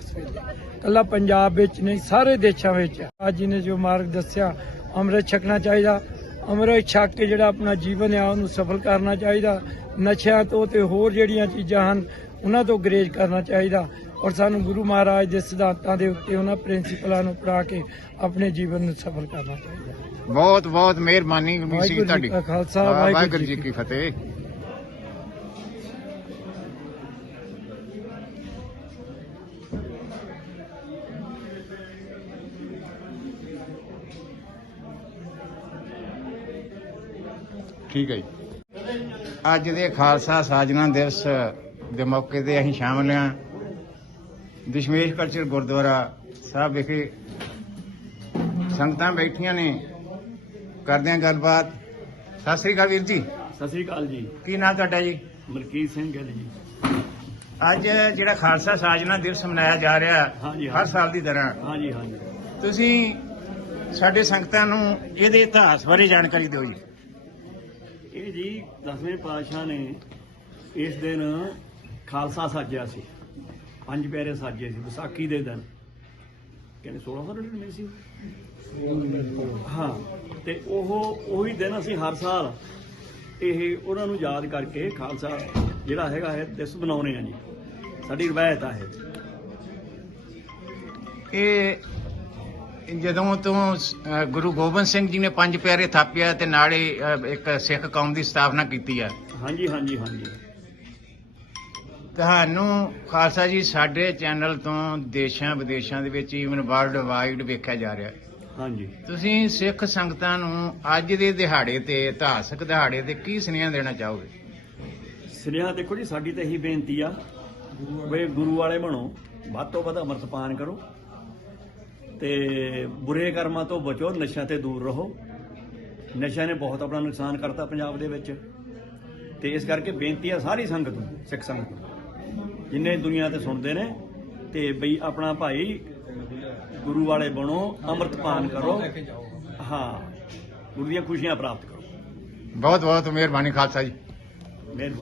ਕੱਲਾ ਪੰਜਾਬ ਵਿੱਚ ਨਹੀਂ, ਸਾਰੇ ਦੇਸ਼ਾਂ ਵਿੱਚ ਅੱਜ ਜੀ ਨੇ ਜੋ ਮਾਰਗ ਦੱਸਿਆ, ਅੰਮ੍ਰਿਤ ਛਕਣਾ ਚਾਹੀਦਾ। ਅੰਮ੍ਰਿਤ ਛਕ ਕੇ ਜਿਹੜਾ ਆਪਣਾ ਜੀਵਨ ਆ, ਉਹਨੂੰ ਸਫਲ ਕਰਨਾ ਚਾਹੀਦਾ। ਨਸ਼ਿਆਂ ਤੋਂ ਤੇ ਹੋਰ ਜਿਹੜੀਆਂ ਚੀਜ਼ਾਂ ਹਨ, ਉਹਨਾਂ ਤੋਂ ਗਰੇਜ ਕਰਨਾ ਚਾਹੀਦਾ। ਔਰ ਸਾਨੂੰ ਗੁਰੂ ਮਹਾਰਾਜ ਦੇ ਸਿਧਾਂਤਾਂ ਦੇ ਉੱਤੇ ਉਹਨਾਂ ਪ੍ਰਿੰਸੀਪਲਾਂ ਨੂੰ ਅਪਣਾ ਕੇ ਆਪਣੇ ਜੀਵਨ ਨੂੰ ਸਫਲ ਕਰਨਾ ਚਾਹੀਦਾ। ਬਹੁਤ ਬਹੁਤ ਮਿਹਰਬਾਨੀ ਗੁਰਮੀਤ ਸਿੰਘ ਤੁਹਾਡੀ। ਖਾਲਸਾ, ਵਾਹਿਗੁਰੂ ਜੀ ਕੀ ਫਤਿਹ। ਠੀਕ ਹੈ ਜੀ। ਅੱਜ ਦੇ ਖਾਲਸਾ ਸਾਜਨਾ ਦਿਵਸ ਦੇ ਮੌਕੇ ਤੇ ਅਸੀਂ ਸ਼ਾਮਲ ਹਾਂ। ਦਸ਼ਮੇਸ਼ ਕਲਚਰ ਗੁਰਦੁਆਰਾ ਸਾਹਿਬ ਵਿਖੇ ਸੰਗਤਾਂ ਬੈਠੀਆਂ ਨੇ। ਕਰਦੇ ਹਾਂ ਗੱਲਬਾਤ। ਸਤਿ ਸ੍ਰੀ ਅਕਾਲ ਵੀਰ ਜੀ। ਸਤਿ ਸ੍ਰੀ ਅਕਾਲ ਜੀ। ਕੀ ਨਾਮ ਤੁਹਾਡਾ ਜੀ? ਮਲਕੀਤ ਸਿੰਘ ਗਿੱਲ ਜੀ। ਅੱਜ ਜਿਹੜਾ ਖਾਲਸਾ ਸਾਜਨਾ ਦਿਵਸ ਮਨਾਇਆ ਜਾ ਰਿਹਾ ਹਾਂਜੀ, ਹਰ ਸਾਲ ਦੀ ਤਰ੍ਹਾਂ। ਹਾਂਜੀ ਹਾਂਜੀ। ਤੁਸੀਂ ਸਾਡੇ ਸੰਗਤਾਂ ਨੂੰ ਇਹਦੇ ਇਤਿਹਾਸ ਬਾਰੇ ਜਾਣਕਾਰੀ ਦਿਓ ਜੀ। ਇਹ ਜੀ ਦਸਵੇਂ ਪਾਤਸ਼ਾਹ ਨੇ ਇਸ ਦਿਨ ਖਾਲਸਾ ਸਾਜਿਆ ਸੀ। ਪੰਜ ਪਿਆਰੇ ਸਾਜੇ ਸੀ ਵਿਸਾਖੀ ਦੇ ਦਿਨ। ਕਹਿੰਦੇ 1699 ਸੀ ਹਾਂ ਤੇ ਉਹ ਉਹੀ ਦਿਨ ਅਸੀਂ ਹਰ ਸਾਲ ਇਹ ਉਹਨਾਂ ਨੂੰ ਯਾਦ ਕਰਕੇ ਖਾਲਸਾ ਜਿਹੜਾ ਹੈਗਾ ਹੈ ਦਿਵਸ ਬਣਾਉਣੇ ਆ ਜੀ। ਸਾਡੀ ਰਵਾਇਤ ਆ ਇਹ। ਇਹ ਜਦੋਂ ਤੋਂ ਅ, ਗੁਰੂ ਗੋਬਿੰਦ ਸਿੰਘ ਜੀ ਨੇ ਪੰਜ ਪਿਆਰੇ ਥਾਪਿਆ ਤੇ ਨਾਲੇ ਇੱਕ ਸਿੱਖ ਕੌਮ ਦੀ ਸਥਾਪਨਾ ਕੀਤੀ ਆ। ਹਾਂਜੀ ਹਾਂਜੀ ਹਾਂਜੀ। ਤੁਹਾਨੂੰ ਖਾਲਸਾ ਜੀ ਸਾਡੇ ਚੈਨਲ ਤੋਂ ਦੇਸ਼ਾਂ ਵਿਦੇਸ਼ਾਂ ਦੇ ਵਿੱਚ ਈਵਨ ਵਰਲਡ ਵਾਈਡ ਵੇਖਿਆ ਜਾ ਰਿਹਾ। ਹਾਂਜੀ। ਤੁਸੀਂ ਸਿੱਖ ਸੰਗਤਾਂ ਨੂੰ ਅੱਜ ਦੇ ਦਿਹਾੜੇ ਤੇ ਇਤਿਹਾਸਕ ਦਿਹਾੜੇ ਤੇ ਕੀ ਸੁਨੇਹਾ ਦੇਣਾ ਚਾਹੋਗੇ? ਸੁਨੇਹਾ ਦੇਖੋ ਜੀ ਸਾਡੀ ਤਾਂ ਇਹੀ ਬੇਨਤੀ ਆ ਵੀ ਗੁਰੂ ਵਾਲੇ ਬਣੋ ਵੱਧ ਤੋਂ ਵੱਧ ਅੰਮ੍ਰਿਤਪਾਨ ਕਰੋ ਤੇ ਬੁਰੇ ਕਰਮਾਂ ਤੋਂ ਬਚੋ ਨਸ਼ਿਆਂ ਤੇ ਦੂਰ ਰਹੋ। ਨਸ਼ਿਆਂ ਨੇ ਬਹੁਤ ਆਪਣਾ ਨੁਕਸਾਨ ਕਰਤਾ ਪੰਜਾਬ ਦੇ ਵਿੱਚ। ਤੇ ਇਸ ਕਰਕੇ ਬੇਨਤੀ ਆ ਸਾਰੀ ਸੰਗਤ ਨੂੰ ਸਿੱਖ ਸੰਗਤ ਨੂੰ ਜਿੰਨੇ ਦੁਨੀਆ ਤੇ ਸੁਣਦੇ ਨੇ ਤੇ ਬਈ ਆਪਣਾ ਭਾਈ ਗੁਰੂ ਵਾਲੇ ਬਣੋ ਅੰਮ੍ਰਿਤਪਾਨ ਕਰੋ। ਹਾਂ। ਗੁਰੂ ਦੀਆਂ ਖੁਸ਼ੀਆਂ ਪ੍ਰਾਪਤ ਕਰੋ। ਬਹੁਤ ਬਹੁਤ ਮਿਹਰਬਾਨੀ ਖਾਲਸਾ ਜੀ। ਮਿਹਰਬਾਨੀ।